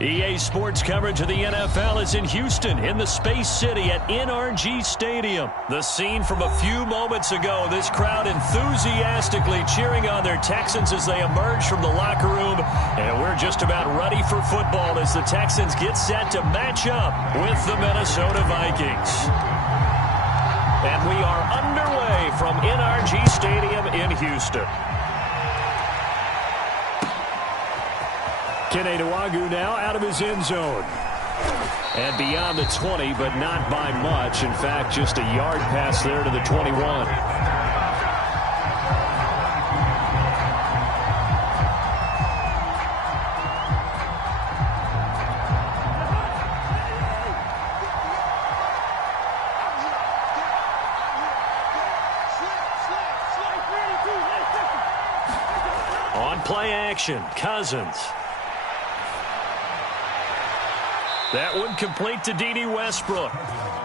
EA Sports coverage of the NFL is in Houston in the Space City at NRG Stadium. The scene from a few moments ago, this crowd enthusiastically cheering on their Texans as they emerge from the locker room. And we're just about ready for football as the Texans get set to match up with the Minnesota Vikings. And we are underway from NRG Stadium in Houston. Kene Nwangwu now out of his end zone. And beyond the 20, but not by much. In fact, just a yard pass there to the 21. On play action, Cousins. That one complete to D.D. Westbrook.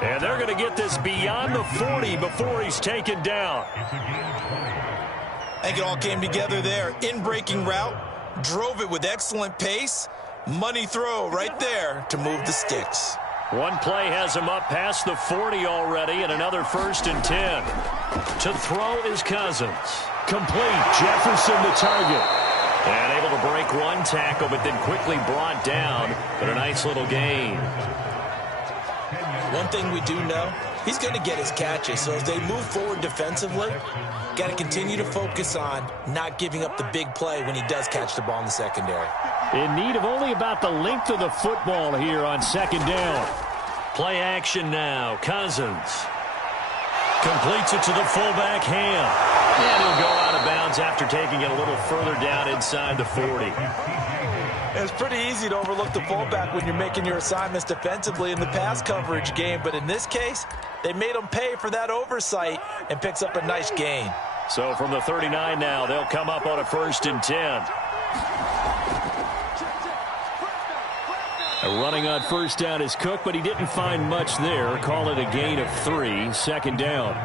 And they're going to get this beyond the 40 before he's taken down. I think it all came together there. In-breaking route, drove it with excellent pace. Money throw right there to move the sticks. One play has him up past the 40 already, and another 1st and 10. To throw is Cousins. Complete. Jefferson the target. And able to break one tackle, but then quickly brought down. But a nice little gain. One thing we do know, he's going to get his catches. So as they move forward defensively, got to continue to focus on not giving up the big play when he does catch the ball in the secondary. In need of only about the length of the football here on 2nd down. Play action now. Cousins completes it to the fullback, Ham. And he'll go out of bounds after taking it a little further down inside the 40. It's pretty easy to overlook the fullback when you're making your assignments defensively in the pass coverage game. But in this case, they made him pay for that oversight and picks up a nice gain. So from the 39 now, they'll come up on a 1st and 10. Running on 1st down is Cook, but he didn't find much there. Call it a gain of 3, 2nd down.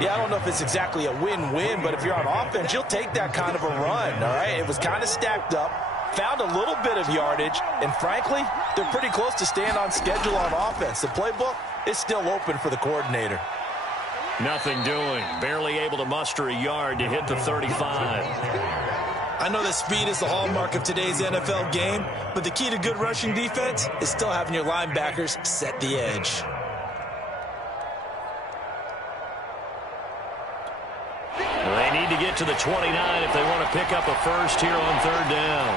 Yeah, I don't know if it's exactly a win-win, but if you're on offense, you'll take that kind of a run, all right? It was kind of stacked up, found a little bit of yardage, and frankly, they're pretty close to staying on schedule on offense. The playbook is still open for the coordinator. Nothing doing. Barely able to muster a yard to hit the 35. I know that speed is the hallmark of today's NFL game, but the key to good rushing defense is still having your linebackers set the edge. They need to get to the 29 if they want to pick up a first here on 3rd down.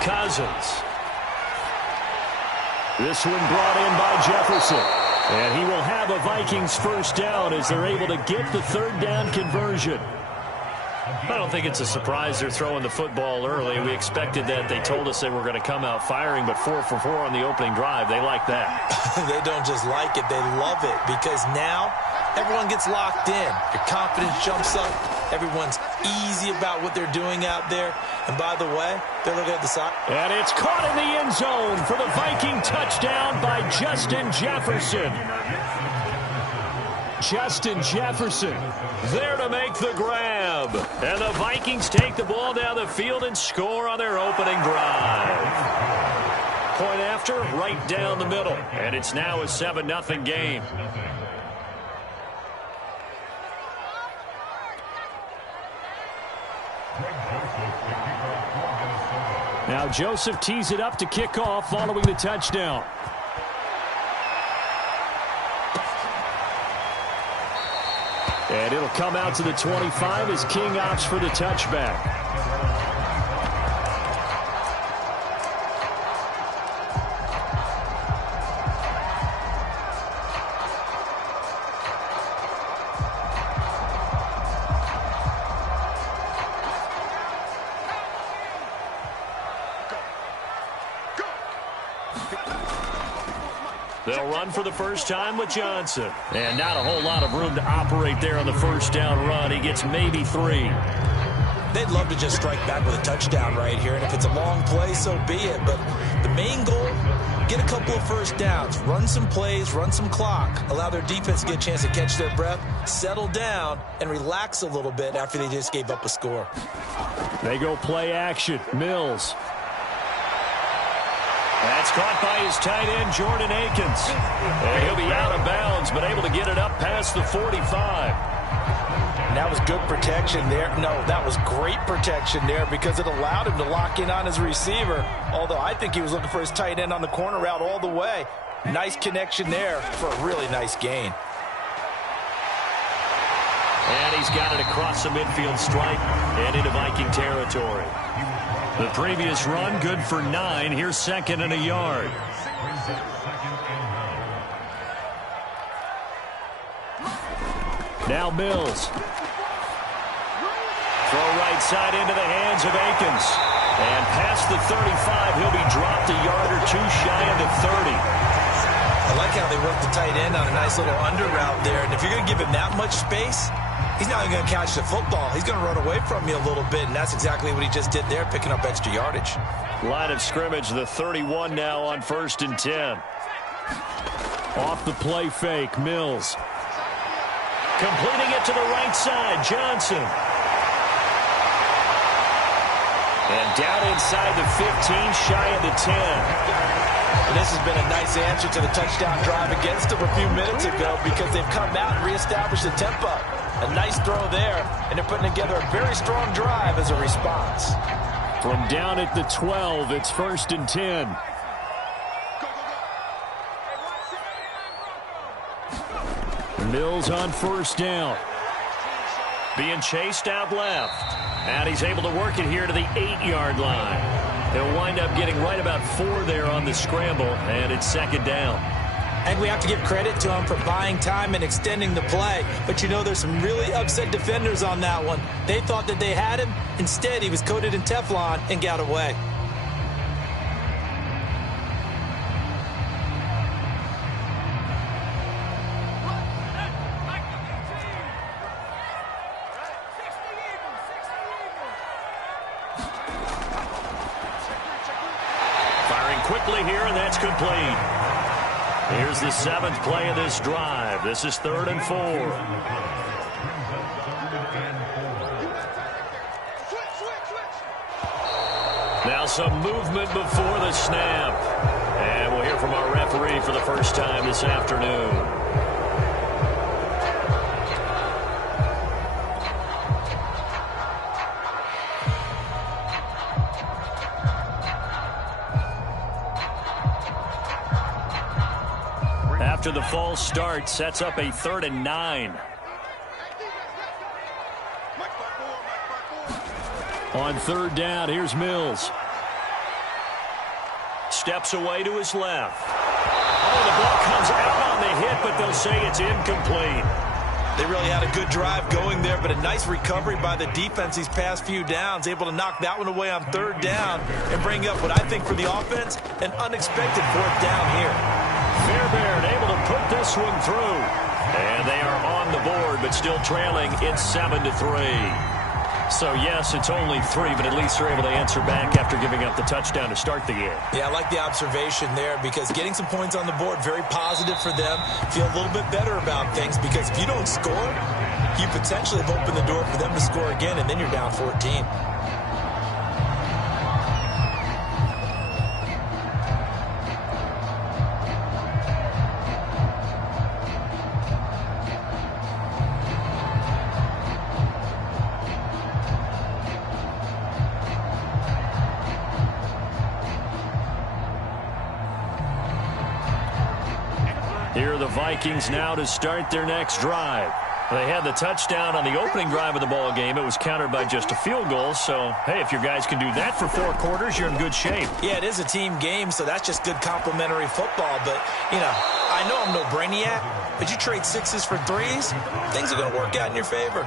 Cousins. This one brought in by Jefferson. And he will have a Vikings 1st down as they're able to get the 3rd down conversion. I don't think it's a surprise they're throwing the football early. We expected that. They told us they were going to come out firing, but 4 for 4 on the opening drive. They like that. They don't just like it, they love it, because now everyone gets locked in. Your confidence jumps up. Everyone's easy about what they're doing out there. And by the way, they're looking at the side. And it's caught in the end zone for the Viking touchdown by Justin Jefferson. Justin Jefferson there to make the grab. And the Vikings take the ball down the field and score on their opening drive. Point after, right down the middle. And it's now a 7-0 game. Now Joseph tees it up to kick off following the touchdown. And it'll come out to the 25 as King opts for the touchback. They'll run for the first time with Johnson. And not a whole lot of room to operate there on the 1st down run. He gets maybe 3. They'd love to just strike back with a touchdown right here. And if it's a long play, so be it. But the main goal get a couple of first downs, run some plays, run some clock, allow their defense to get a chance to catch their breath, settle down, and relax a little bit after they just gave up a score. They go play action. Mills. That's caught by his tight end, Jordan Akins. And he'll be out of bounds, but able to get it up past the 45. And that was good protection there. No, that was great protection there because it allowed him to lock in on his receiver, although I think he was looking for his tight end on the corner route all the way. Nice connection there for a really nice gain. And he's got it across the midfield stripe and into Viking territory. The previous run, good for 9. Here's second and a yard. Now Mills. Throw right side into the hands of Akins. And past the 35, he'll be dropped a yard or two shy of the 30. I like how they work the tight end on a nice little under route there. And if you're going to give him that much space, he's not even going to catch the football. He's going to run away from you a little bit, and that's exactly what he just did there, picking up extra yardage. Line of scrimmage, the 31 now on 1st and 10. Off the play fake, Mills. Completing it to the right side, Johnson. And down inside the 15, shy of the 10. And this has been a nice answer to the touchdown drive against them a few minutes ago because they've come out and reestablished the tempo. A nice throw there, and they're putting together a very strong drive as a response. From down at the 12, it's 1st and 10. Mills on 1st down. Being chased out left. And he's able to work it here to the 8-yard line. He'll wind up getting right about 4 there on the scramble, and it's 2nd down. And we have to give credit to him for buying time and extending the play. But, you know, there's some really upset defenders on that one. They thought that they had him. Instead, he was coated in Teflon and got away. Firing quickly here, and that's complete. Here's the 7th play of this drive. This is 3rd and 4. Now some movement before the snap. And we'll hear from our referee for the first time this afternoon. After the false start, sets up a 3rd and 9. On 3rd down, here's Mills. Steps away to his left. Oh, the ball comes out on the hit, but they'll say it's incomplete. They really had a good drive going there, but a nice recovery by the defense these past few downs, able to knock that one away on 3rd down and bring up what I think for the offense, an unexpected 4th down here. Fairbairn able to put this one through. And they are on the board, but still trailing. It's 7-3. So, yes, it's only 3, but at least they're able to answer back after giving up the touchdown to start the game. Yeah, I like the observation there because getting some points on the board, very positive for them. Feel a little bit better about things because if you don't score, you potentially have opened the door for them to score again, and then you're down 14. Here are the Vikings now to start their next drive. They had the touchdown on the opening drive of the ball game. It was countered by just a field goal. So, hey, if your guys can do that for 4 quarters, you're in good shape. Yeah, it is a team game, so that's just good complimentary football. But, you know, I know I'm no brainiac, but you trade 6s for 3s, things are going to work out in your favor.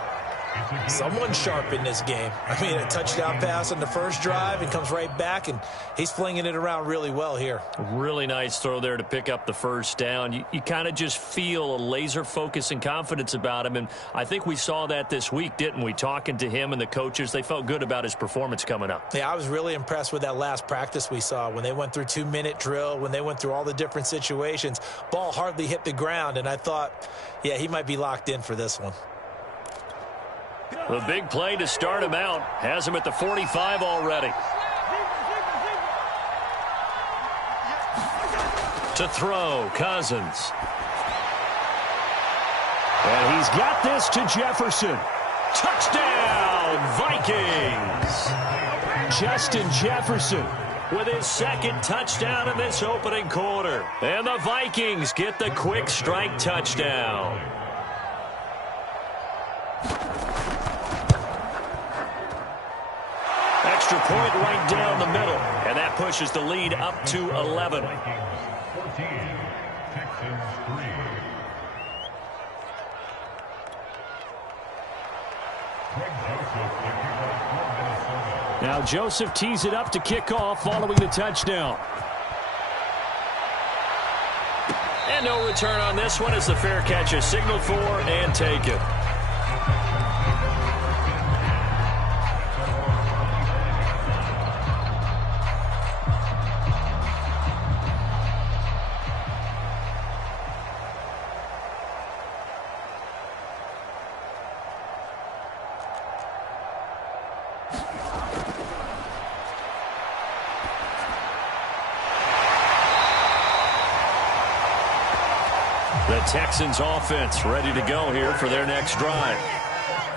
Someone sharp in this game. I mean, a touchdown pass on the first drive and comes right back, and he's flinging it around really well here. Really nice throw there to pick up the first down. You kind of just feel a laser focus and confidence about him, and I think we saw that this week, didn't we? Talking to him and the coaches, they felt good about his performance coming up. Yeah, I was really impressed with that last practice we saw when they went through 2-minute drill, when they went through all the different situations. Ball hardly hit the ground, and I thought, yeah, he might be locked in for this one. The big play to start him out has him at the 45 already. To throw, Cousins. And he's got this to Jefferson. Touchdown, Vikings! Justin Jefferson with his second touchdown in this opening quarter. And the Vikings get the quick strike touchdown. Extra point right down the middle. And that pushes the lead up to 11. Now Joseph tees it up to kick off following the touchdown. And no return on this one as the fair catch is signaled for and taken. The Texans offense ready to go here for their next drive.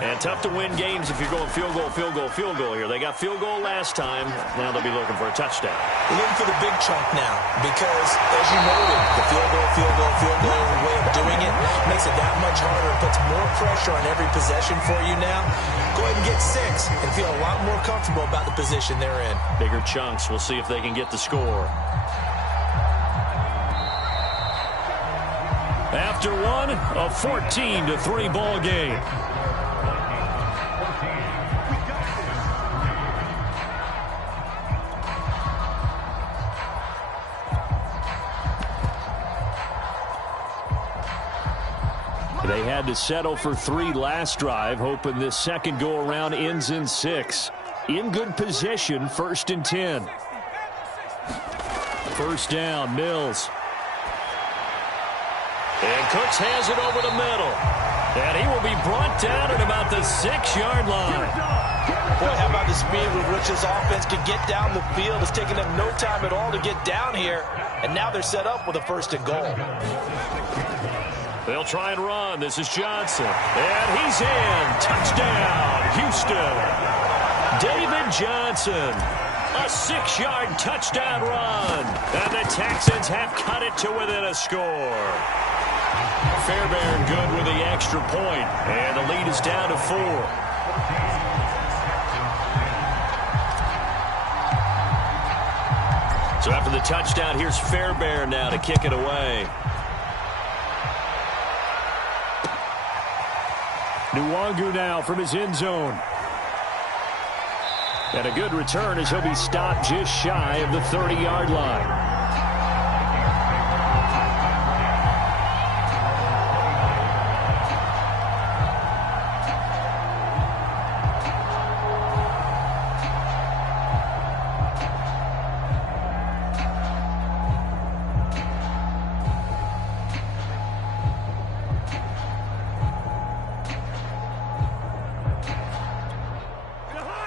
And tough to win games if you're going field goal, field goal, field goal here. They got field goal last time. Now they'll be looking for a touchdown. They're looking for the big chunk now because, as you noted, the field goal way of doing it makes it that much harder and puts more pressure on every possession for you now. Go ahead and get 6 and feel a lot more comfortable about the position they're in. Bigger chunks. We'll see if they can get the score. After one, a 14-3 ball game. They had to settle for 3 last drive, hoping this second go-around ends in 6. In good position, 1st and 10. First down, Mills. And Cooks has it over the middle. And he will be brought down at about the 6-yard line. Boy, how about the speed with which this offense can get down the field? It's taking them no time at all to get down here. And now they're set up with a 1st and goal. They'll try and run. This is Johnson. And he's in. Touchdown, Houston. David Johnson. A 6-yard touchdown run. And the Texans have cut it to within a score. Fairbairn good with the extra point. And the lead is down to 4. So after the touchdown, here's Fairbairn now to kick it away. Nwangu now from his end zone. And a good return as he'll be stopped just shy of the 30-yard line.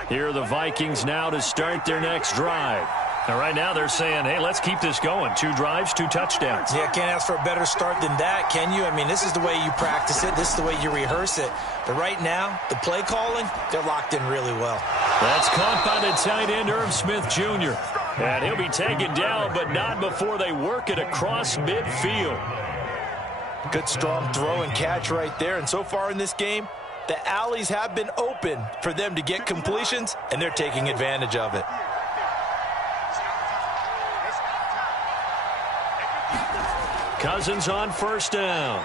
Here are the Vikings now to start their next drive. And right now they're saying, hey, let's keep this going. 2 drives, 2 touchdowns. Yeah, can't ask for a better start than that, can you? I mean, this is the way you practice it. This is the way you rehearse it. But right now, the play calling, they're locked in really well. That's caught by the tight end, Irv Smith Jr. And he'll be taken down, but not before they work it across midfield. Good strong throw and catch right there. And so far in this game, the alleys have been open for them to get completions, and they're taking advantage of it. Cousins on 1st down.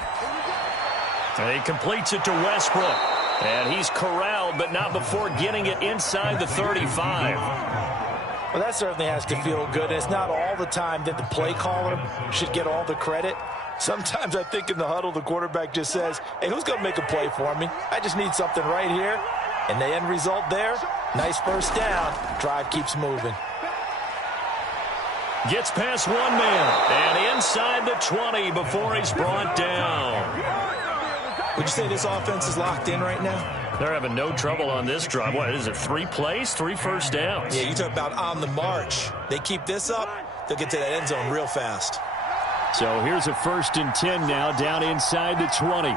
And he completes it to Westbrook. And he's corralled, but not before getting it inside the 35. Well, that certainly has to feel good. It's not all the time that the play caller should get all the credit. Sometimes I think in the huddle, the quarterback just says, hey, who's going to make a play for me? I just need something right here. And the end result there, nice first down. Drive keeps moving. Gets past one man and inside the 20 before he's brought down. Would you say this offense is locked in right now? They're having no trouble on this drive. What is it, 3 plays, 3 first downs? Yeah, you talk about on the march. They keep this up, they'll get to that end zone real fast. So here's a 1st and 10 now, down inside the 20.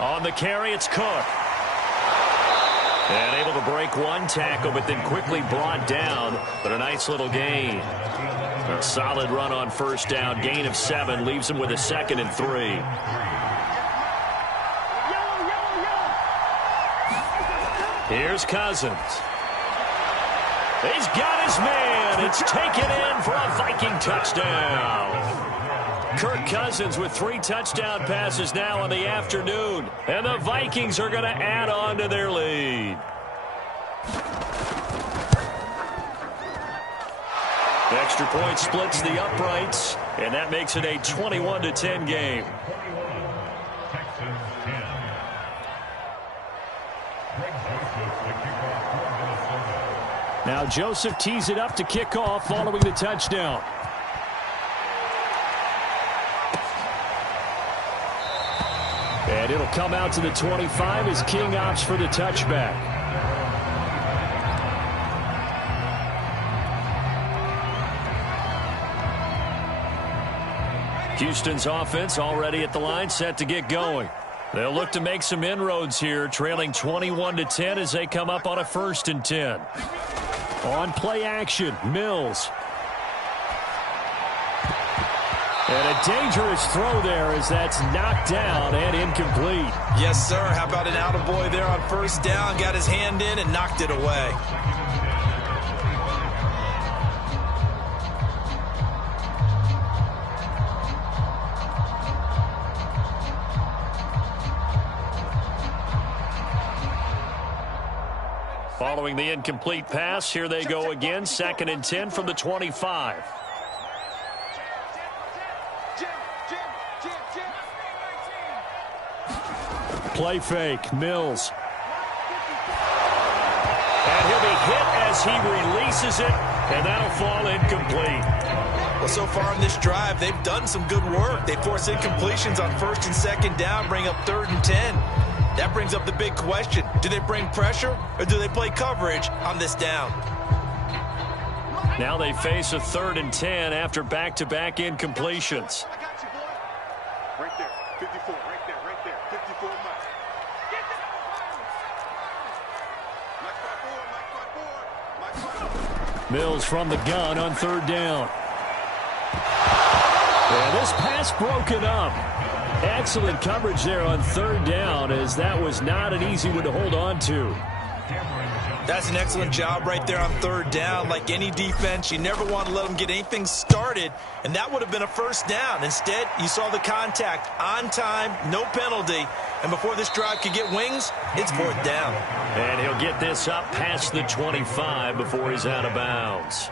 On the carry, it's Cook. And able to break one tackle, but then quickly brought down. But a nice little gain. A solid run on first down. Gain of 7 leaves him with a 2nd and 3. Here's Cousins. He's got his man. It's taken in for a Viking touchdown. Kirk Cousins with 3 touchdown passes now in the afternoon. And the Vikings are going to add on to their lead. The extra point splits the uprights, and that makes it a 21-10 game. Now Joseph tees it up to kick off following the touchdown. And it'll come out to the 25 as King opts for the touchback. Houston's offense already at the line, set to get going. They'll look to make some inroads here, trailing 21-10 as they come up on a 1st and 10. On play action, Mills. And a dangerous throw there as that's knocked down and incomplete. Yes, sir. How about an attaboy there on first down? Got his hand in and knocked it away. Following the incomplete pass, here they go again. 2nd and 10 from the 25. Play fake, Mills. And he'll be hit as he releases it, and that'll fall incomplete. Well, so far in this drive, they've done some good work. They force incompletions on 1st and 2nd down, bring up 3rd and 10. That brings up the big question. Do they bring pressure, or do they play coverage on this down? Now they face a 3rd and 10 after back-to-back incompletions. Right there, 54, right there, 54 miles. Mills from the gun on 3rd down. And this pass broken up. Excellent coverage there on 3rd down, as that was not an easy one to hold on to. That's an excellent job right there on 3rd down. Like any defense, you never want to let them get anything started, and that would have been a 1st down. Instead, you saw the contact on time, no penalty, and before this drive could get wings, it's 4th down. And he'll get this up past the 25 before he's out of bounds.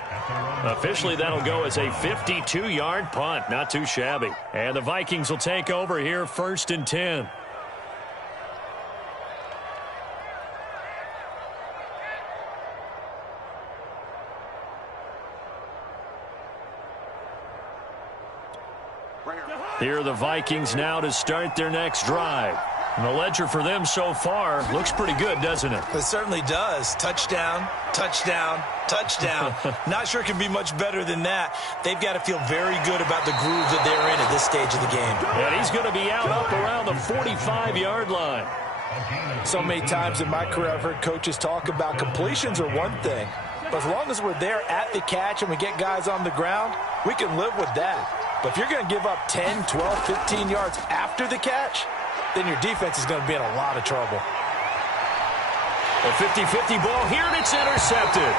Officially, that'll go as a 52-yard punt. Not too shabby. And the Vikings will take over here, 1st and 10. Here are the Vikings now to start their next drive. And the ledger for them so far looks pretty good, doesn't it? It certainly does. Touchdown, touchdown, touchdown. Not sure it can be much better than that. They've got to feel very good about the groove that they're in at this stage of the game. And he's going to be out up around the 45-yard line. So many times in my career I've heard coaches talk about completions are one thing. But as long as we're there at the catch and we get guys on the ground, we can live with that. But if you're going to give up 10, 12, 15 yards after the catch, then your defense is going to be in a lot of trouble. A 50-50 ball here, and it's intercepted.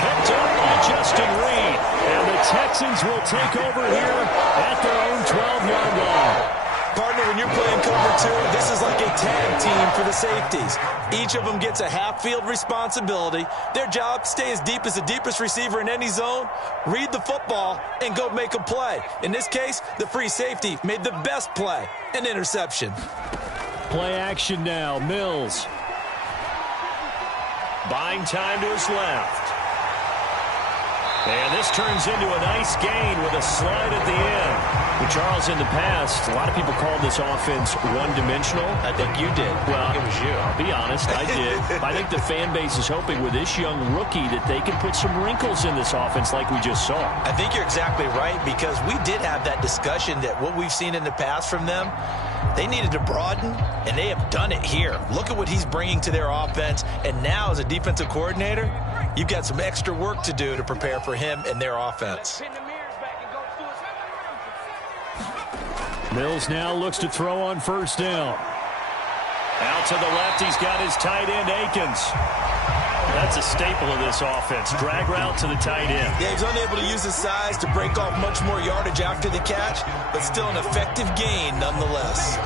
Picked up by Justin Reed. And the Texans will take over here at their own 12-yard line. Partner, when you're playing cover 2, this is like a tag team for the safeties. Each of them gets a half-field responsibility. Their job, stay as deep as the deepest receiver in any zone, read the football, and go make a play. In this case, the free safety made the best play, an interception. Play action now, Mills. Buying time to his left. And this turns into a nice gain with a slide at the end. But Charles, in the past, a lot of people called this offense one-dimensional. I think you did. Well, it was you. I'll be honest, I did. I think the fan base is hoping with this young rookie that they can put some wrinkles in this offense like we just saw. I think you're exactly right, because we did have that discussion that what we've seen in the past from them, they needed to broaden, and they have done it here. Look at what he's bringing to their offense, and now as a defensive coordinator, you've got some extra work to do to prepare for him and their offense. Mills now looks to throw on first down. Out to the left, he's got his tight end, Akins. That's a staple of this offense. Drag route to the tight end. Yeah, he's unable to use his size to break off much more yardage after the catch, but still an effective gain nonetheless.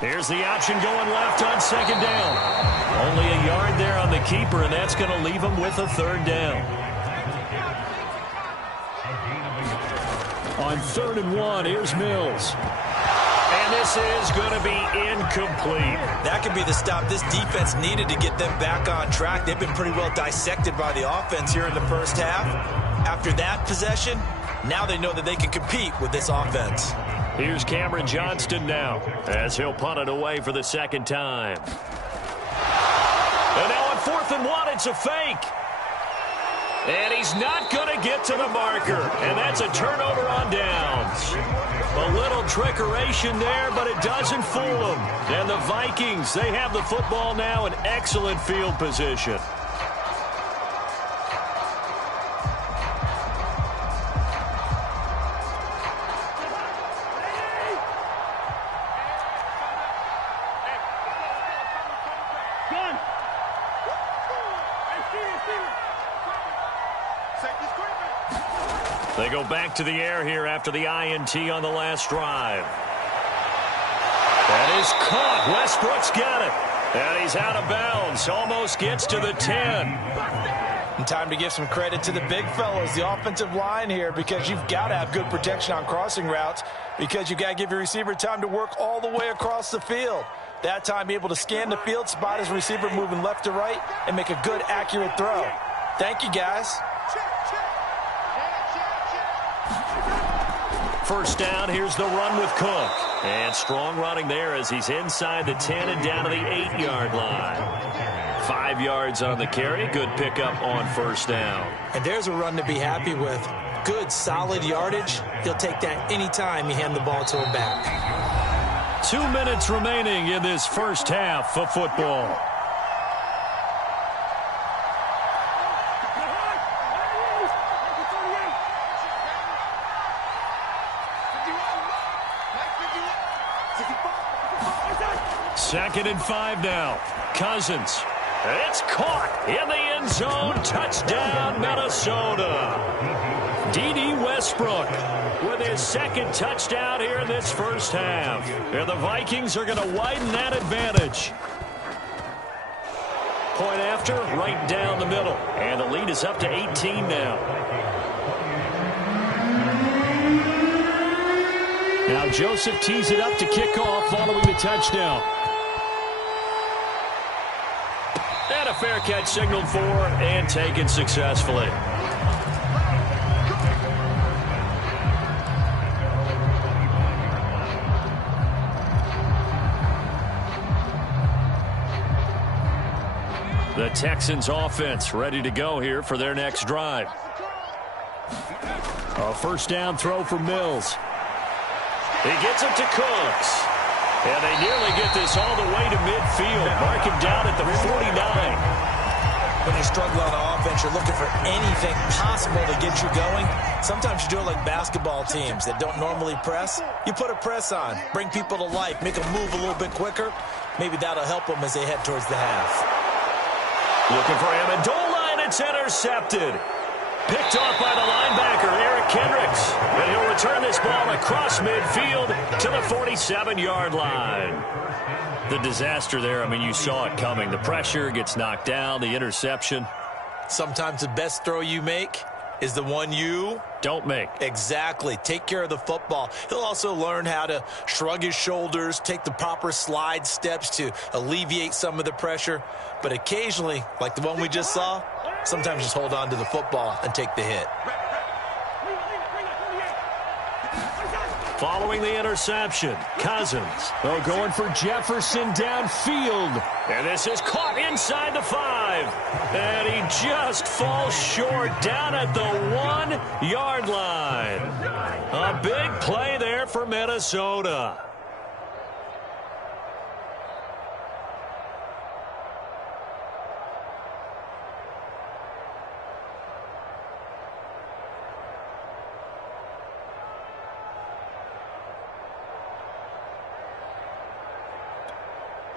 Here's the option going left on second down. Only a yard there on the keeper, and that's going to leave him with a third down. On 3rd and 1, here's Mills. And this is going to be incomplete. That could be the stop this defense needed to get them back on track. They've been pretty well dissected by the offense here in the first half. After that possession, now they know that they can compete with this offense. Here's Cameron Johnston now as he'll punt it away for the second time. And now on 4th and 1, it's a fake. And he's not going to get to the marker. And that's a turnover on downs. A little trickeration there, but it doesn't fool them. And the Vikings, they have the football now in excellent field position. They go back to the air here after the INT on the last drive. That is caught. Westbrook's got it. And he's out of bounds. Almost gets to the 10. And time to give some credit to the big fellas, the offensive line here, because you've got to have good protection on crossing routes, because you've got to give your receiver time to work all the way across the field. That time, be able to scan the field, spot his receiver moving left to right, and make a good, accurate throw. Thank you, guys. First down, here's the run with Cook. And strong running there as he's inside the 10 and down to the 8-yard line. 5 yards on the carry. Good pickup on first down. And there's a run to be happy with. Good, solid yardage. He'll take that anytime you hand the ball to him back. 2 minutes remaining in this first half of football. Second and 5 now. Cousins. It's caught in the end zone. Touchdown, Minnesota. D.D. Westbrook with his second touchdown here in this first half. And the Vikings are going to widen that advantage. Point after, right down the middle. And the lead is up to 18 now. Now Joseph tees it up to kick off following the touchdown. And a fair catch signaled for and taken successfully. The Texans offense ready to go here for their next drive. A first down throw for Mills. He gets it to Cooks. And they nearly get this all the way to midfield. Mark him down at the 49. When you struggle on offense, you're looking for anything possible to get you going. Sometimes you do it like basketball teams that don't normally press. You put a press on, bring people to life, make them move a little bit quicker. Maybe that'll help them as they head towards the half. Looking for Amendola, and it's intercepted. Picked off by the linebacker, Eric Kendricks. And he'll return this ball across midfield to the 47-yard line. The disaster there, I mean, you saw it coming. The pressure gets knocked down, the interception. Sometimes the best throw you make is the one you don't make. Exactly. Take care of the football. He'll also learn how to shrug his shoulders, take the proper slide steps to alleviate some of the pressure. But occasionally, like the one we just saw, sometimes just hold on to the football and take the hit. Following the interception, Cousins going for Jefferson downfield. And this is caught inside the 5. And he just falls short down at the 1-yard line. A big play there for Minnesota.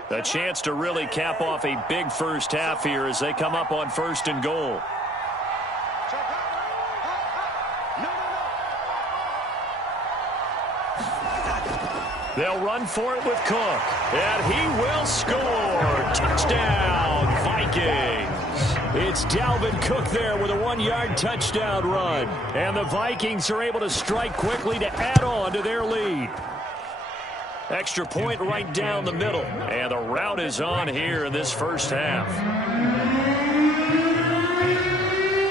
A chance to really cap off a big first half here as they come up on 1st and goal. They'll run for it with Cook. And he will score. Touchdown, Vikings. It's Dalvin Cook there with a 1-yard touchdown run. And the Vikings are able to strike quickly to add on to their lead. Extra point right down the middle. And the route is on here in this first half.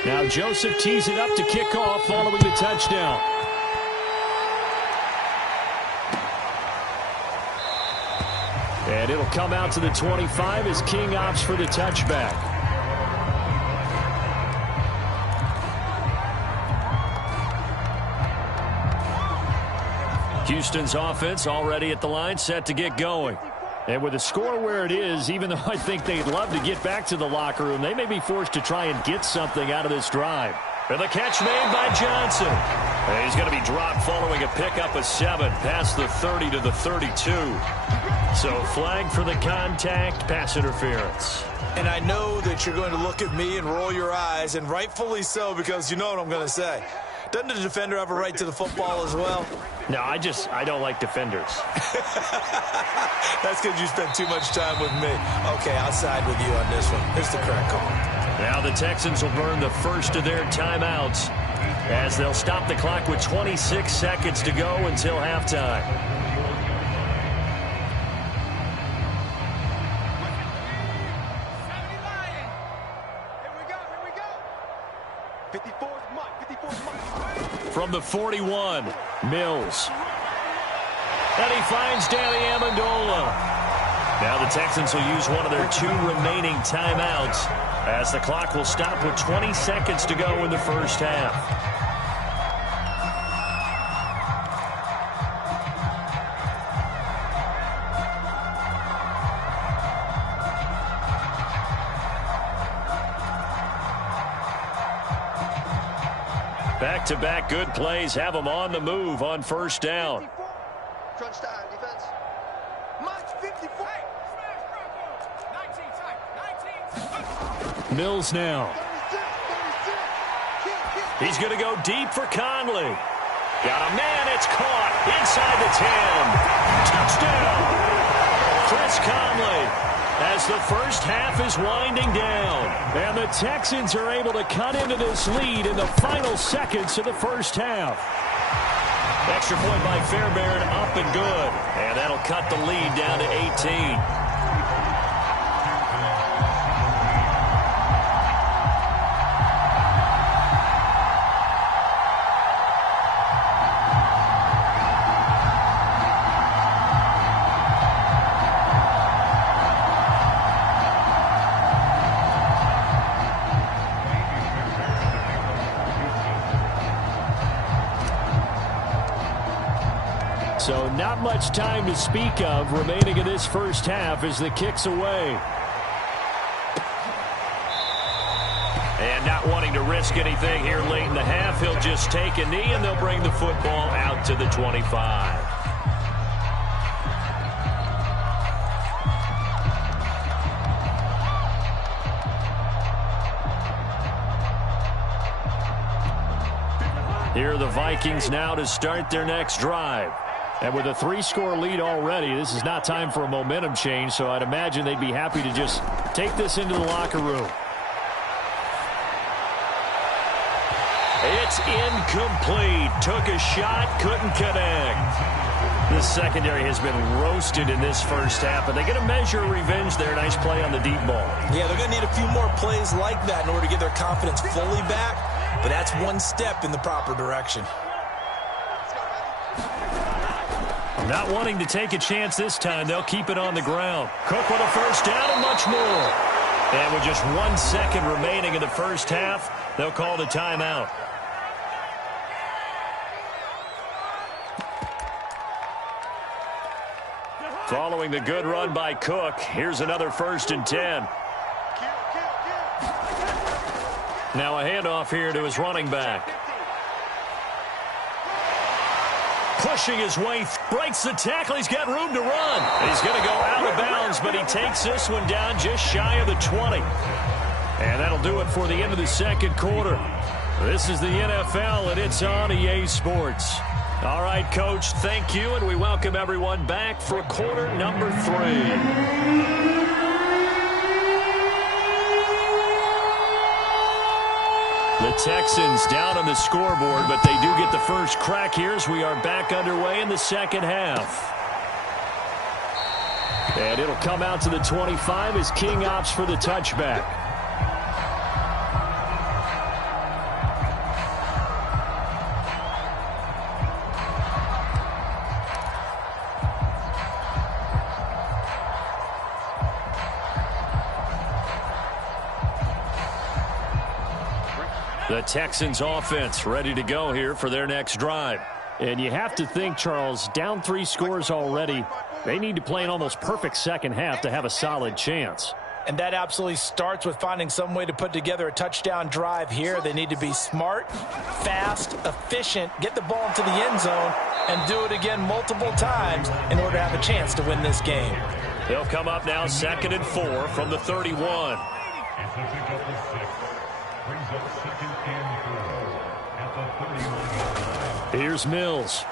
Now Joseph tees it up to kick off following the touchdown. And it'll come out to the 25 as King opts for the touchback. Houston's offense already at the line, set to get going. And with the score where it is, even though I think they'd love to get back to the locker room, they may be forced to try and get something out of this drive. And the catch made by Johnson. And he's going to be dropped following a pickup of 7 past the 30 to the 32. So flag for the contact, pass interference. And I know that you're going to look at me and roll your eyes, and rightfully so, because you know what I'm going to say. Doesn't the defender have a right to the football as well? No, I don't like defenders. That's because you spent too much time with me. Okay, I'll side with you on this one. Here's the correct call. Now the Texans will burn the first of their timeouts as they'll stop the clock with 26 seconds to go until halftime. From the 41, Mills. And he finds Danny Amendola. Now the Texans will use one of their 2 remaining timeouts as the clock will stop with 20 seconds to go in the first half. Back-to-back good plays have them on the move on first down. Crunch time, defense. March 54. Mills now. He's going to go deep for Conley. Got a man, it's caught inside the 10. Touchdown. Chris Conley. As the first half is winding down. And the Texans are able to cut into this lead in the final seconds of the first half. Extra point by Fairbairn, up and good. And that'll cut the lead down to 18. So not much time to speak of remaining in this first half as the kick's away. And not wanting to risk anything here late in the half, he'll just take a knee and they'll bring the football out to the 25. Here are the Vikings now to start their next drive. And with a 3-score lead already, this is not time for a momentum change, so I'd imagine they'd be happy to just take this into the locker room. It's incomplete. Took a shot, couldn't connect. The secondary has been roasted in this first half, but they get a measure of revenge there. Nice play on the deep ball. Yeah, they're going to need a few more plays like that in order to get their confidence fully back, but that's one step in the proper direction. Not wanting to take a chance this time, they'll keep it on the ground. Cook with a first down and much more. And with just 1 second remaining in the first half, they'll call the timeout. Following the good run by Cook, here's another 1st and 10. Now a handoff here to his running back. Pushing his way, breaks the tackle. He's got room to run. He's going to go out of bounds, but he takes this one down just shy of the 20. And that'll do it for the end of the second quarter. This is the NFL, and it's on EA Sports. All right, Coach, thank you, and we welcome everyone back for quarter number 3. The Texans down on the scoreboard, but they do get the first crack here as we are back underway in the second half. And it'll come out to the 25 as King opts for the touchback. The Texans offense ready to go here for their next drive. And you have to think, Charles, down 3 scores already, they need to play an almost perfect second half to have a solid chance. And that absolutely starts with finding some way to put together a touchdown drive here. They need to be smart, fast, efficient, get the ball into the end zone, and do it again multiple times in order to have a chance to win this game. They'll come up now 2nd and 4 from the 31. Here's Mills.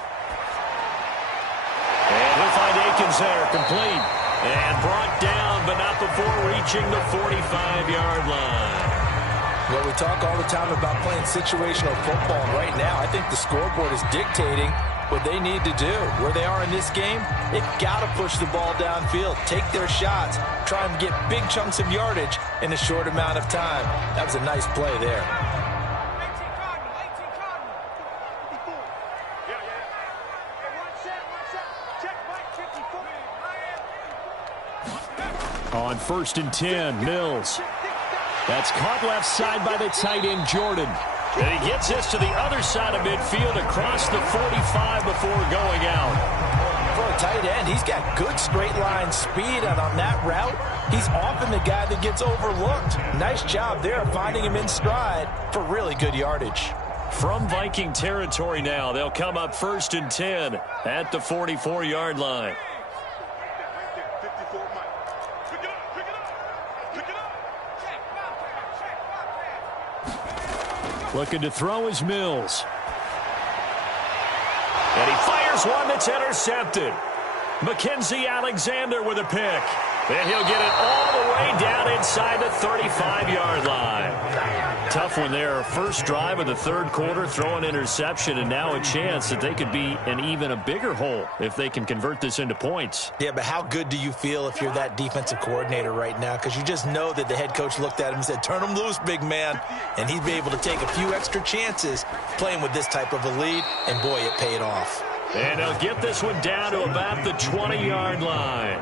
And he'll find Akins there, complete. And brought down, but not before reaching the 45-yard line. Well, we talk all the time about playing situational football. Right now, I think the scoreboard is dictating what they need to do. Where they are in this game, they've got to push the ball downfield, take their shots, try and get big chunks of yardage in a short amount of time. That was a nice play there. On 1st and 10, Mills. That's caught left side by the tight end, Jordan. And he gets this to the other side of midfield across the 45 before going out. For a tight end, he's got good straight line speed, and on that route, he's often the guy that gets overlooked. Nice job there finding him in stride for really good yardage. From Viking territory now, they'll come up 1st and 10 at the 44-yard line. Looking to throw is Mills. And he fires one that's intercepted. Mackenzie Alexander with a pick. And he'll get it all the way down inside the 35-yard line. Tough one there. First drive of the 3rd quarter, throw an interception, and now a chance that they could be in even a bigger hole if they can convert this into points. Yeah, but how good do you feel if you're that defensive coordinator right now? Because you just know that the head coach looked at him and said, turn him loose, big man. And he'd be able to take a few extra chances playing with this type of a lead, and boy, it paid off. And they'll get this one down to about the 20-yard line.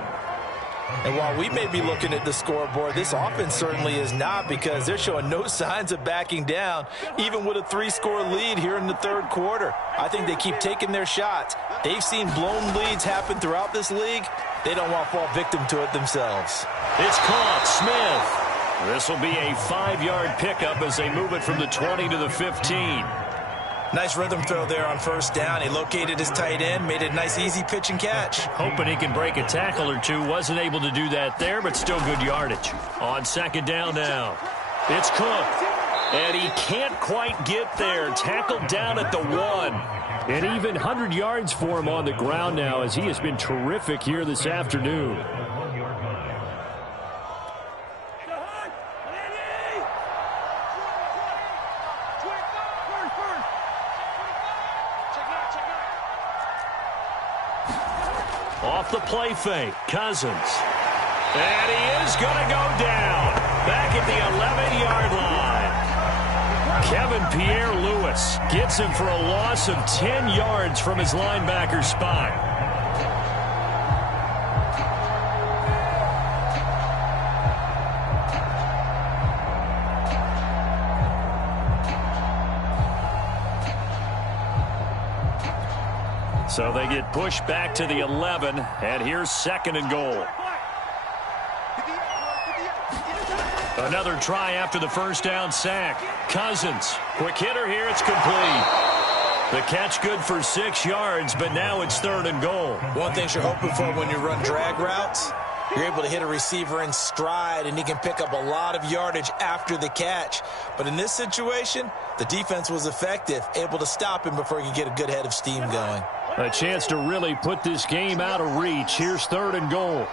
And while we may be looking at the scoreboard, this offense certainly is not, because they're showing no signs of backing down, even with a 3-score lead here in the 3rd quarter. I think they keep taking their shots. They've seen blown leads happen throughout this league. They don't want to fall victim to it themselves. It's caught. Smith. This will be a 5-yard pickup as they move it from the 20 to the 15. Nice rhythm throw there on 1st down. He located his tight end, made it a nice, easy pitch and catch. Hoping he can break a tackle or two. Wasn't able to do that there, but still good yardage. On 2nd down now, it's Cook. And he can't quite get there. Tackled down at the 1. And even 100 yards for him on the ground now, as he has been terrific here this afternoon. Off the play fake, Cousins. And he is going to go down. Back at the 11-yard line. Kevin Pierre-Louis gets him for a loss of 10 yards from his linebacker spot. So they get pushed back to the 11, and here's 2nd and goal. Another try after the first down sack. Cousins, quick hitter here, it's complete. The catch good for 6 yards, but now it's 3rd and goal. One thing you're hoping for when you run drag routes, you're able to hit a receiver in stride, and he can pick up a lot of yardage after the catch. But in this situation, the defense was effective, able to stop him before he could get a good head of steam going. A chance to really put this game out of reach. Here's 3rd and goal.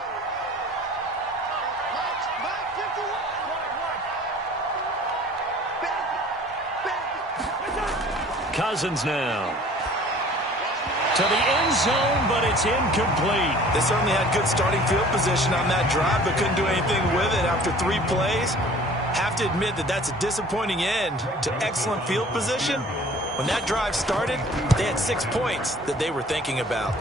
Cousins now. To the end zone, but it's incomplete. They certainly had good starting field position on that drive, but couldn't do anything with it after 3 plays. Have to admit that that's a disappointing end to excellent field position. When that drive started, they had 6 points that they were thinking about.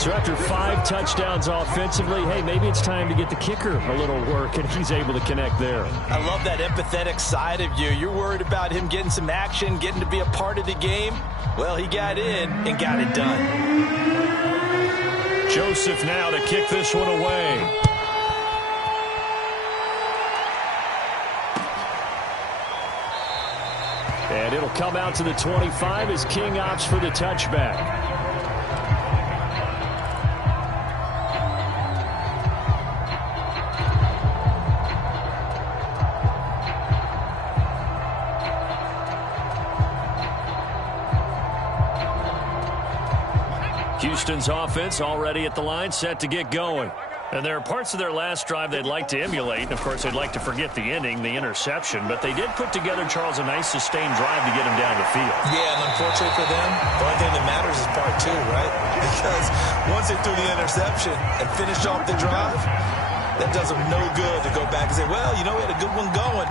So after 5 touchdowns offensively, hey, maybe it's time to get the kicker a little work, and he's able to connect there. I love that empathetic side of you. You're worried about him getting some action, getting to be a part of the game. Well, he got in and got it done. Joseph now to kick this one away. And it'll come out to the 25 as King opts for the touchback. Houston's offense already at the line, set to get going. And there are parts of their last drive they'd like to emulate. Of course, they'd like to forget the ending, the interception. But they did put together, Charles, a nice sustained drive to get him down the field. Yeah, and unfortunately for them, the only thing that matters is part 2, right? Because once they threw the interception and finished off the drive, that does them no good to go back and say, well, you know, we had a good one going.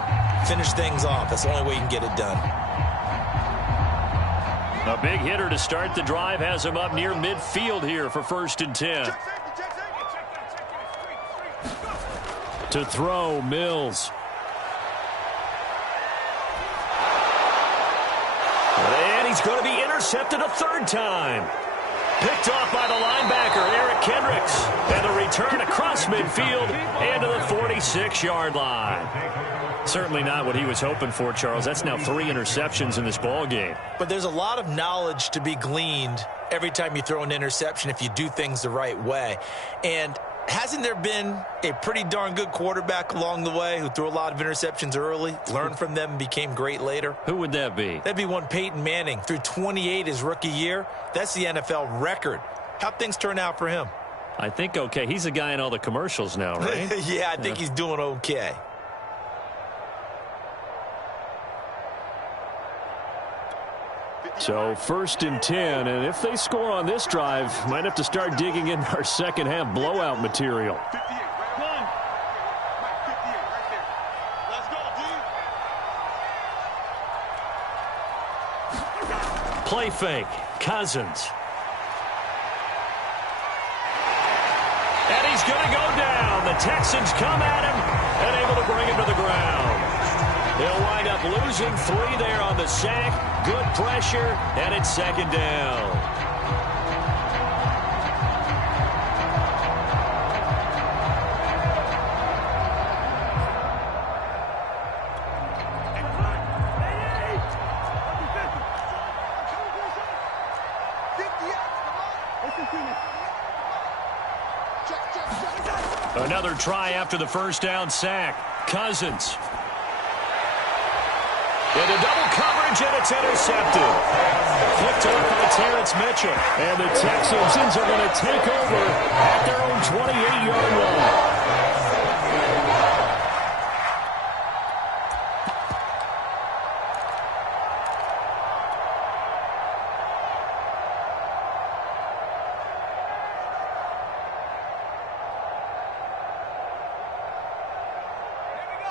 Finish things off. That's the only way you can get it done. A big hitter to start the drive has him up near midfield here for 1st and 10. To throw, Mills. And he's going to be intercepted a 3rd time. Picked off by the linebacker, Eric Kendricks. And a return across midfield and to the 46-yard line. Certainly not what he was hoping for, Charles. That's now 3 interceptions in this ball game. But there's a lot of knowledge to be gleaned every time you throw an interception if you do things the right way. And hasn't there been a pretty darn good quarterback along the way who threw a lot of interceptions early, learned from them, and became great later? Who would that be? That'd be one Peyton Manning. Threw 28 his rookie year. That's the NFL record. How'd things turn out for him? I think okay. He's a guy in all the commercials now, right? Yeah, I think he's doing okay. So 1st and 10, and if they score on this drive, might have to start digging in our second half blowout material. 58, right? 58 right there. Let's go, dude. Play fake, Cousins. And he's going to go down. The Texans come at him and able to bring him to the ground. They'll wind up losing 3 there on the sack. Good pressure, and it's 2nd down. Another try after the first down sack. Cousins. Into double coverage, and it's intercepted. Picked off by Terrence Mitchell. And the Texans are going to take over at their own 28-yard line.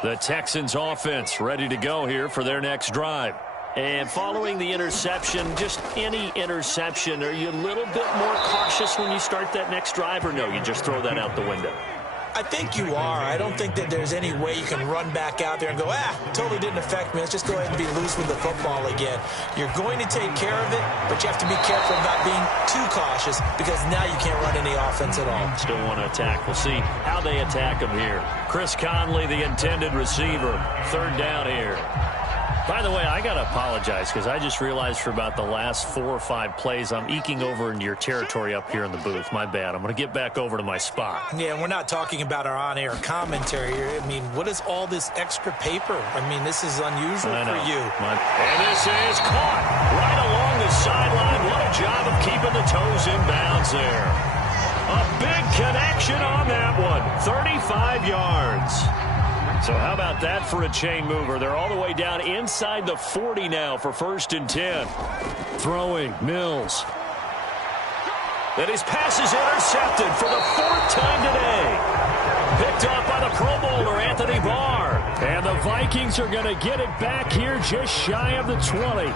The Texans offense ready to go here for their next drive. And following the interception, just any interception, are you a little bit more cautious when you start that next drive, or no, you just throw that out the window? I think you are. I don't think that there's any way you can run back out there and go, totally didn't affect me. Let's just go ahead and be loose with the football again. You're going to take care of it, but you have to be careful about being too cautious because now you can't run any offense at all. Still want to attack. We'll see how they attack him here. Chris Conley, the intended receiver. Third down here. By the way, I got to apologize because I just realized for about the last 4 or 5 plays, I'm eking over into your territory up here in the booth. My bad. I'm going to get back over to my spot. Yeah, we're not talking about our on-air commentary here. I mean, what is all this extra paper? I mean, this is unusual for you. And this is caught right along the sideline. What a job of keeping the toes in bounds there. A big connection on that one. 35 yards. So how about that for a chain mover? They're all the way down inside the 40 now for 1st and 10. Throwing, Mills. And his pass is intercepted for the 4th time today. Picked off by the Pro Bowler, Anthony Barr. And the Vikings are going to get it back here just shy of the 20.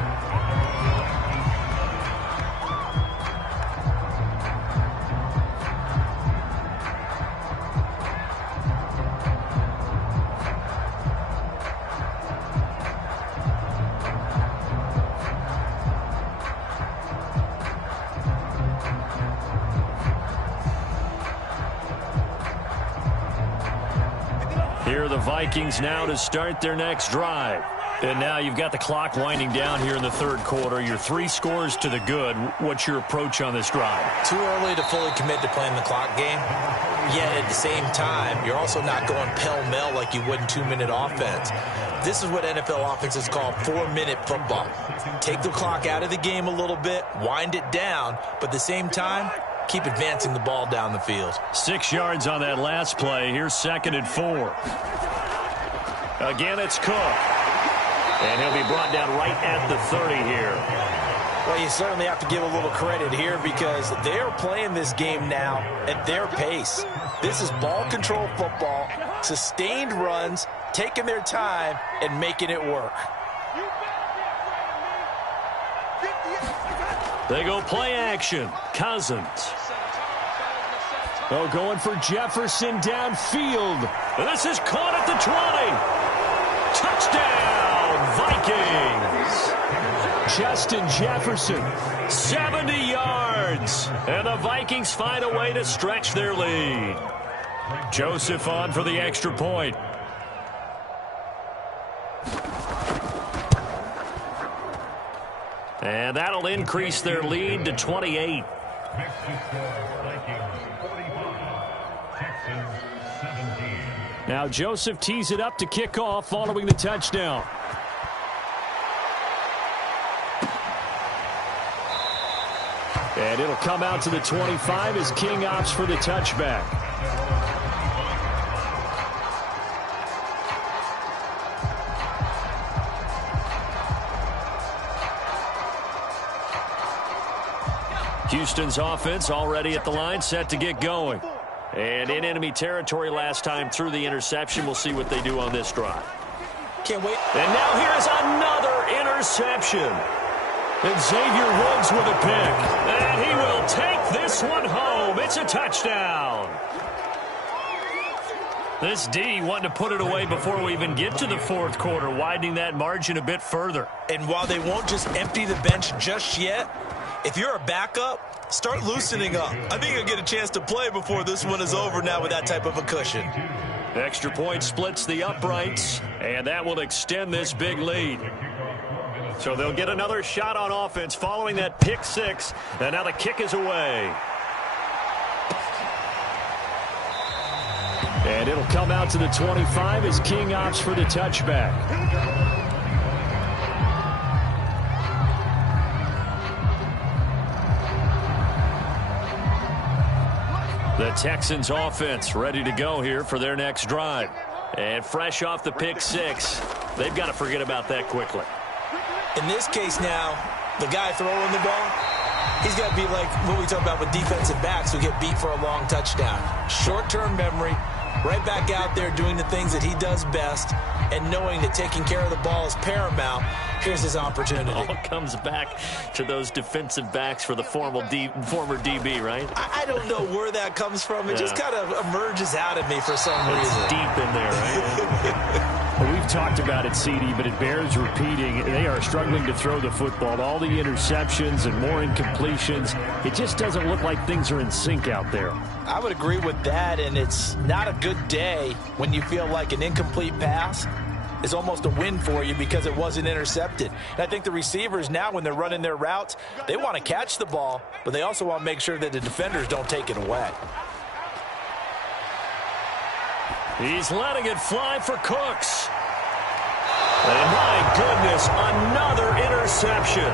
Here are the Vikings now to start their next drive. And now you've got the clock winding down here in the 3rd quarter. Your 3 scores to the good. What's your approach on this drive? Too early to fully commit to playing the clock game. Yet at the same time, you're also not going pell-mell like you would in 2-minute offense. This is what NFL offenses call 4-minute football. Take the clock out of the game a little bit, wind it down, but at the same time, keep advancing the ball down the field. 6 yards on that last play. Here's 2nd and 4. Again, it's Cook. And he'll be brought down right at the 30 here. Well, you certainly have to give a little credit here because they're playing this game now at their pace. This is ball control football, sustained runs, taking their time, and making it work. They go play action. Cousins. Oh, going for Jefferson downfield. And this is caught at the 20. Touchdown, Vikings. Justin Jefferson, 70 yards. And the Vikings find a way to stretch their lead. Joseph on for the extra point. And that'll increase their lead to 28. Now Joseph tees it up to kick off following the touchdown. And it'll come out to the 25 as King opts for the touchback. Houston's offense already at the line, set to get going. And in enemy territory last time through the interception. We'll see what they do on this drive. Can't wait. And now here's another interception. And Xavier Woods with a pick. And he will take this one home. It's a touchdown. This D wanting to put it away before we even get to the 4th quarter, widening that margin a bit further. And while they won't just empty the bench just yet, if you're a backup, start loosening up. I think you'll get a chance to play before this one is over now with that type of a cushion. Extra point splits the uprights, and that will extend this big lead. So they'll get another shot on offense following that pick 6, and now the kick is away. And it'll come out to the 25 as King opts for the touchback. The Texans offense ready to go here for their next drive. And fresh off the pick six, they've got to forget about that quickly. In this case now, the guy throwing the ball, he's got to be like what we talk about with defensive backs who get beat for a long touchdown. Short-term memory, right back out there doing the things that he does best, and knowing that taking care of the ball is paramount. Here's his opportunity. All comes back to those defensive backs for the former DB, right? I don't know where that comes from. It just kind of emerges out of me for some reason. It's deep in there, right? Well, we've talked about it, CD, but it bears repeating. They are struggling to throw the football. All the interceptions and more incompletions. It just doesn't look like things are in sync out there. I would agree with that, and it's not a good day when you feel like an incomplete pass is almost a win for you because it wasn't intercepted. And I think the receivers now, when they're running their routes, they want to catch the ball, but they also want to make sure that the defenders don't take it away. He's letting it fly for Cooks. And my goodness, another interception.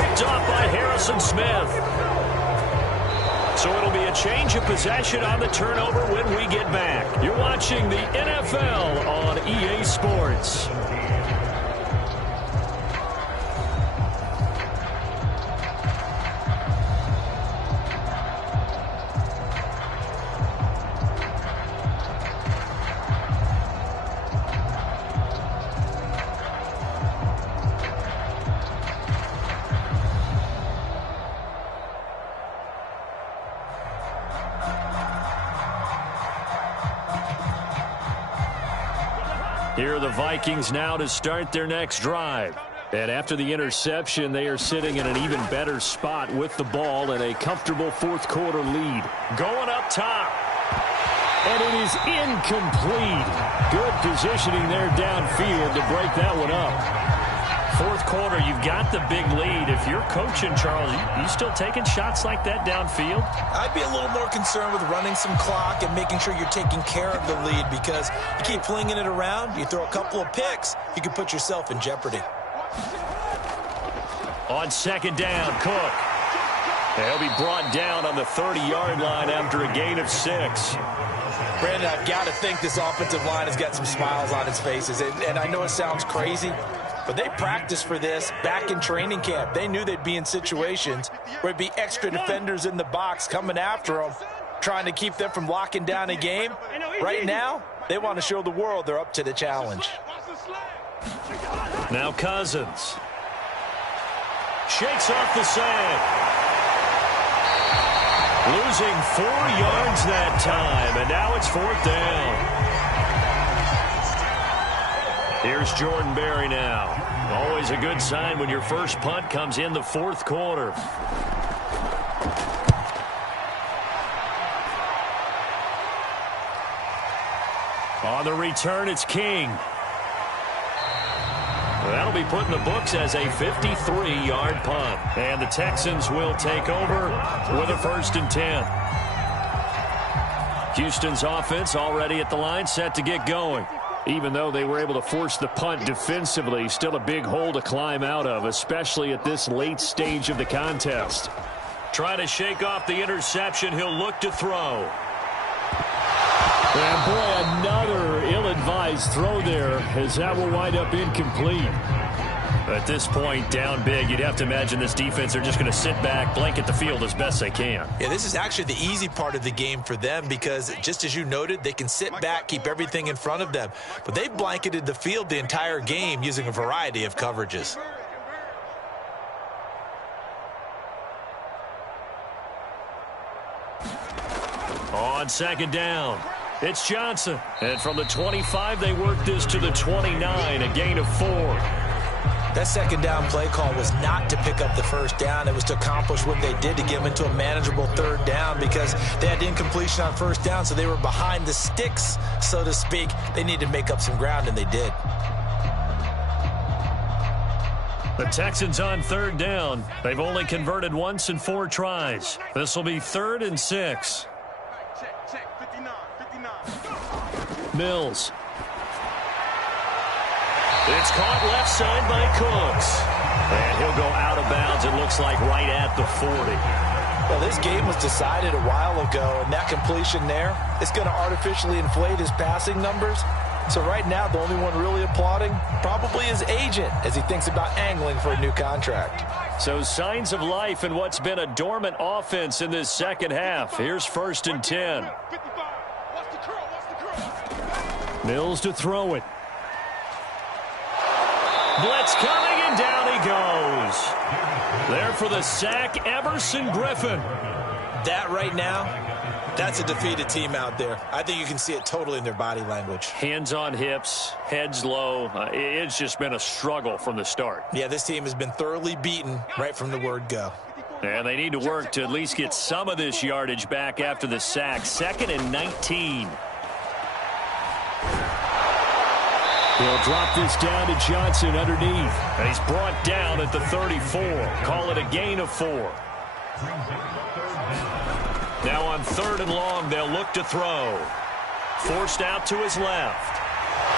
Picked off by Harrison Smith. So it'll be a change of possession on the turnover when we get back. You're watching the NFL on EA Sports. Here are the Vikings now to start their next drive. And after the interception, they are sitting in an even better spot with the ball and a comfortable fourth quarter lead. Going up top. And it is incomplete. Good positioning there downfield to break that one up. Fourth quarter, you've got the big lead. If you're coaching, Charles, you still taking shots like that downfield? I'd be a little more concerned with running some clock and making sure you're taking care of the lead, because you keep flinging it around, you throw a couple of picks, you can put yourself in jeopardy. On second down, Cook. He'll be brought down on the 30-yard line after a gain of 6. Brandon, I've got to think this offensive line has got some smiles on its faces, and I know it sounds crazy, but they practiced for this back in training camp. They knew they'd be in situations where it'd be extra defenders in the box coming after them, trying to keep them from locking down a game. Right now, they want to show the world they're up to the challenge. Now Cousins. Shakes off the sand. Losing 4 yards that time, and now it's 4th down. Here's Jordan Berry now. Always a good sign when your first punt comes in the fourth quarter. On the return, it's King. That'll be put in the books as a 53-yard punt. And the Texans will take over with a 1st and 10. Houston's offense already at the line, set to get going. Even though they were able to force the punt defensively, still a big hole to climb out of, especially at this late stage of the contest. Trying to shake off the interception, he'll look to throw. And boy, another ill-advised throw there, as that will wind up incomplete. At this point, down big, you'd have to imagine this defense are just going to sit back, blanket the field as best they can. Yeah, this is actually the easy part of the game for them because, just as you noted, they can sit back, keep everything in front of them. But they've blanketed the field the entire game using a variety of coverages. On second down, it's Johnson. And from the 25, they work this to the 29, a gain of 4. That second down play call was not to pick up the first down. It was to accomplish what they did to get them into a manageable 3rd down because they had incompletion on 1st down, so they were behind the sticks, so to speak. They needed to make up some ground, and they did. The Texans on 3rd down. They've only converted once in 4 tries. This will be 3rd and 6. Check, 59. Mills. It's caught left side by Cooks. And he'll go out of bounds, it looks like, right at the 40. Well, this game was decided a while ago, and that completion there is going to artificially inflate his passing numbers. So right now, the only one really applauding probably his agent as he thinks about angling for a new contract. So signs of life in what's been a dormant offense in this second half. Here's 1st and 10. Mills to throw it. Blitz coming, and down he goes. There for the sack, Everson Griffin. That right now, that's a defeated team out there. I think you can see it totally in their body language. Hands on hips, heads low. It's just been a struggle from the start. Yeah, this team has been thoroughly beaten right from the word go. And they need to work to at least get some of this yardage back after the sack. 2nd and 19. He'll drop this down to Johnson underneath. And he's brought down at the 34. Call it a gain of 4. Now on 3rd and long, they'll look to throw. Forced out to his left.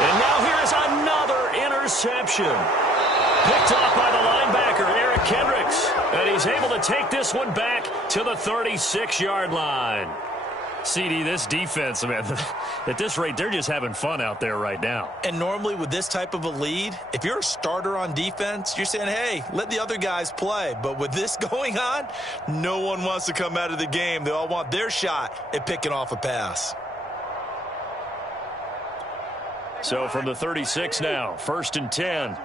And now here's another interception. Picked off by the linebacker, Eric Kendricks. And he's able to take this one back to the 36-yard line. CD, this defense, man, at this rate, they're just having fun out there right now. And normally with this type of a lead, if you're a starter on defense, you're saying, hey, let the other guys play. But with this going on, no one wants to come out of the game. They all want their shot at picking off a pass. So from the 36 now, 1st and 10.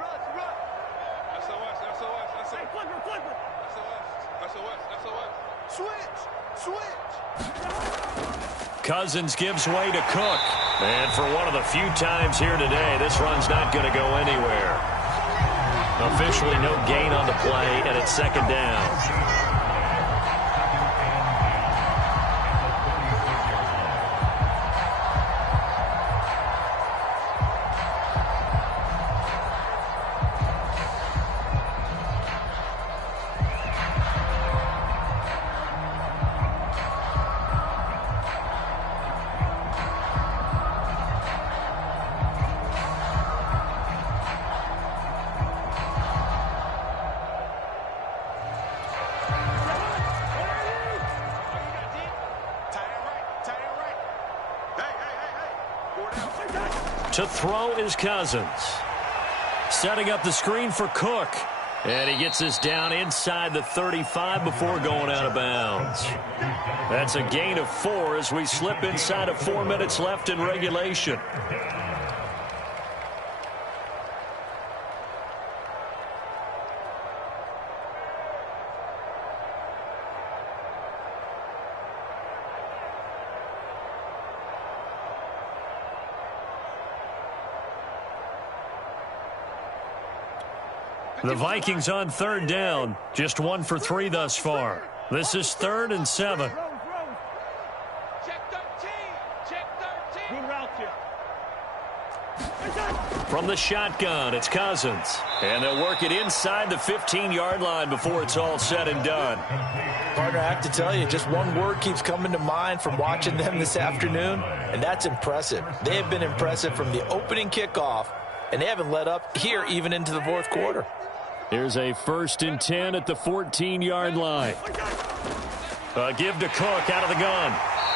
Cousins gives way to Cook. And for one of the few times here today, this run's not going to go anywhere. Officially no gain on the play, and it's 2nd down. To throw is Cousins. Setting up the screen for Cook. And he gets this down inside the 35 before going out of bounds. That's a gain of 4 as we slip inside of 4 minutes left in regulation. The Vikings on 3rd down. Just 1 for 3 thus far. This is 3rd and 7. Check 13. Check 13. Good route here. From the shotgun, it's Cousins. And they'll work it inside the 15-yard line before it's all said and done. Partner, I have to tell you, just one word keeps coming to mind from watching them this afternoon, and that's impressive. They have been impressive from the opening kickoff, and they haven't let up here even into the 4th quarter. Here's a 1st and 10 at the 14-yard line. Give to Cook out of the gun.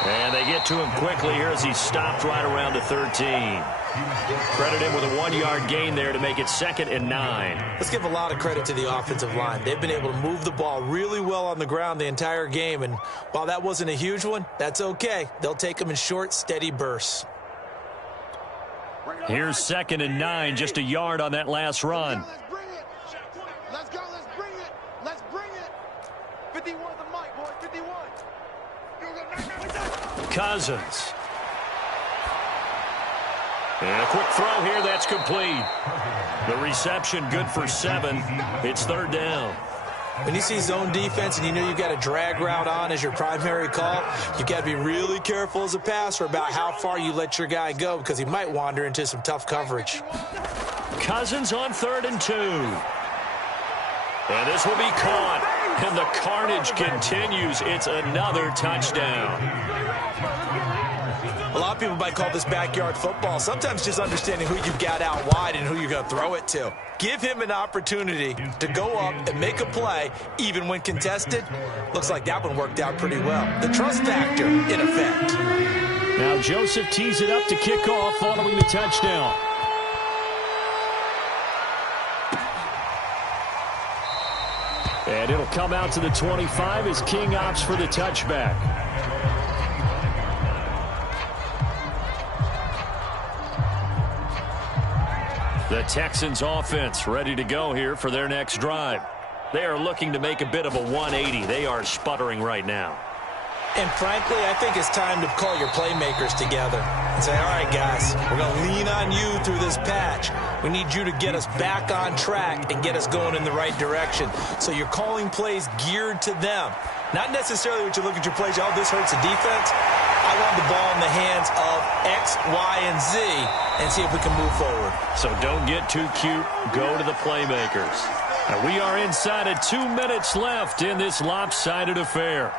And they get to him quickly here as he stopped right around the 13. Credit him with a 1-yard gain there to make it 2nd and 9. Let's give a lot of credit to the offensive line. They've been able to move the ball really well on the ground the entire game. And while that wasn't a huge one, that's okay. They'll take them in short, steady bursts. Here's 2nd and 9, just a yard on that last run. Let's go, let's bring it. Let's bring it. 51 the mic, boy, 51. Cousins. And a quick throw here, that's complete. The reception good for 7. It's 3rd down. When you see zone defense and you know you've got a drag route on as your primary call, you've got to be really careful as a passer about how far you let your guy go because he might wander into some tough coverage. Cousins on 3rd and 2. And this will be caught. And the carnage continues. It's another touchdown. A lot of people might call this backyard football. Sometimes just understanding who you've got out wide and who you're going to throw it to. Give him an opportunity to go up and make a play, even when contested. Looks like that one worked out pretty well. The trust factor in effect. Now Joseph tees it up to kick off following the touchdown. And it'll come out to the 25 as King opts for the touchback. The Texans offense ready to go here for their next drive. They are looking to make a bit of a 180. They are sputtering right now. And frankly, I think it's time to call your playmakers together and say, all right, guys, we're going to lean on you through this patch. We need you to get us back on track and get us going in the right direction. So you're calling plays geared to them. Not necessarily what you look at your plays, oh, this hurts the defense. I want the ball in the hands of X, Y, and Z and see if we can move forward. So don't get too cute. Go to the playmakers. Now we are inside of 2 minutes left in this lopsided affair.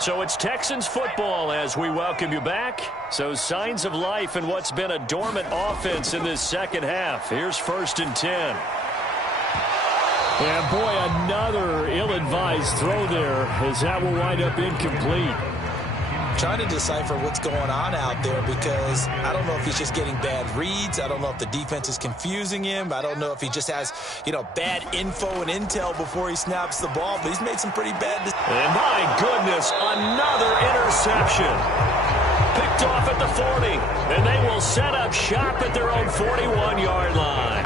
So it's Texans football as we welcome you back. So signs of life in what's been a dormant offense in this second half. Here's 1st and 10. And boy, another ill-advised throw there as that will wind up incomplete. Trying to decipher what's going on out there because I don't know if he's just getting bad reads. I don't know if the defense is confusing him. I don't know if he just has, bad info and intel before he snaps the ball. But he's made some pretty bad decisions. And my goodness, another interception. Picked off at the 40. And they will set up shop at their own 41-yard line.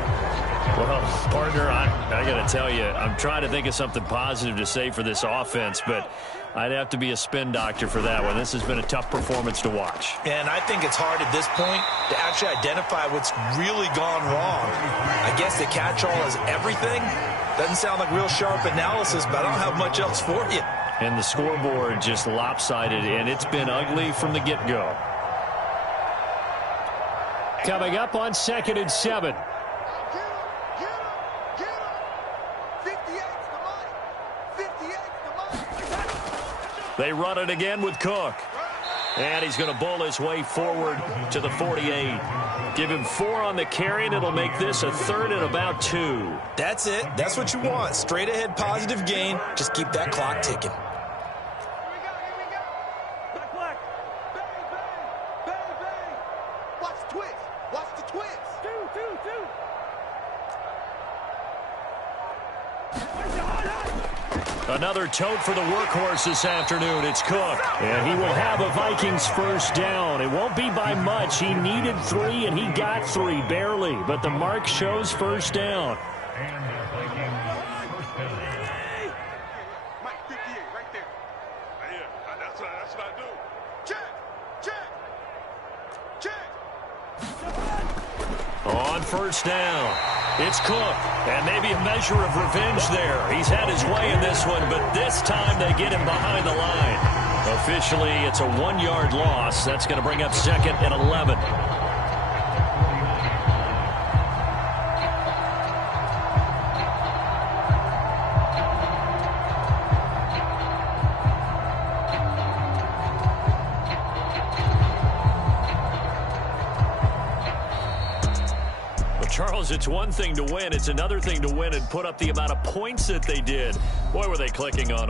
Well, partner, I got to tell you, I'm trying to think of something positive to say for this offense, but I'd have to be a spin doctor for that one. This has been a tough performance to watch. And I think it's hard at this point to actually identify what's really gone wrong. I guess the catch-all is everything. Doesn't sound like real sharp analysis, but I don't have much else for you. And the scoreboard just lopsided, and it's been ugly from the get-go. Coming up on 2nd and 7. They run it again with Cook. And he's going to bowl his way forward to the 48. Give him 4 on the carry, and it'll make this a 3rd and about 2. That's it. That's what you want. Straight ahead positive gain. Just keep that clock ticking. Watch the twist. Watch the twist. Another tote for the workhorse this afternoon. It's Cook. And he will have a Vikings first down. It won't be by much. He needed 3, and he got 3, barely. But the mark shows first down. Mike, 58, right there. Yeah, that's what I do. Check. On first down, it's Cook. And maybe a measure of revenge there. He's had his way in this one, but this time they get him behind the line. Officially, it's a 1-yard loss. That's going to bring up 2nd and 11. Charles, it's one thing to win. It's another thing to win and put up the amount of points that they did. Boy, were they clicking on